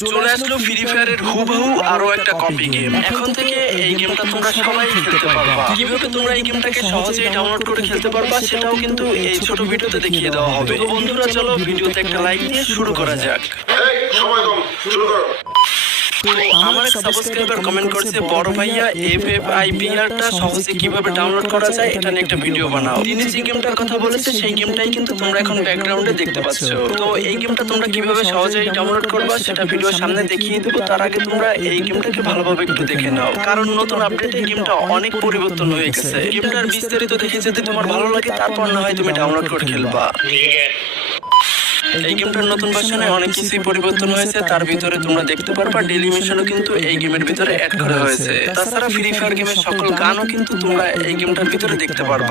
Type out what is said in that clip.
চলে আসলো ফ্রি ফায়ারের হুবহু আরো একটা কপি গেম। এখন থেকে এই গেমটা তোমরা সবাই খেলতে পারবা। কিভাবে তোমরা এই গেমটাকে সহজেই ডাউনলোড করে খেলতে পারবা সেটাও কিন্তু এই ছোট ভিডিওতে দেখিয়ে দেওয়া হবে। তো বন্ধুরা চলো ভিডিওতে একটা লাইক দিয়ে শুরু করা যাক। সময় কম, শুরু করো। তো আমার সাবস্ক্রাইবার কমেন্ট করছে বড় ভাইয়া FFIPRটা সহজে কিভাবে ডাউনলোড করা যায় এটা নিয়ে একটা ভিডিও বানাও। তিনি যে গেমটার কথা বলেছে সেই গেমটাই কিন্তু তোমরা এখন ব্যাকগ্রাউন্ডে দেখতে পাচ্ছ। তো এই গেমটা তোমরা কিভাবে সহজেই ডাউনলোড করবা সেটা ভিডিওর সামনে দেখিয়ে দেবো। তার আগে তোমরা এই গেমটাকে ভালোভাবে একটু দেখে নাও, কারণ নতুন আপডেটে গেমটা অনেক পরিবর্তন হয়ে গেছে। গেমটার বিস্তারিত দেখে যদি তোমার ভালো লাগে তারপর না হয় তুমি ডাউনলোড করে খেলবা। এই গেমটার নতুন ভার্সনে অনেক কিছুই পরিবর্তন হয়েছে। তার ভিতরে তোমরা দেখতে পারবা ডেইলি মিশনও কিন্তু এই গেমের ভিতরে অ্যাড করা হয়েছে। তাছাড়া ফ্রি ফায়ার গেমের সকল গানও কিন্তু তোমরা এই গেমটার ভিতরে দেখতে পারবা।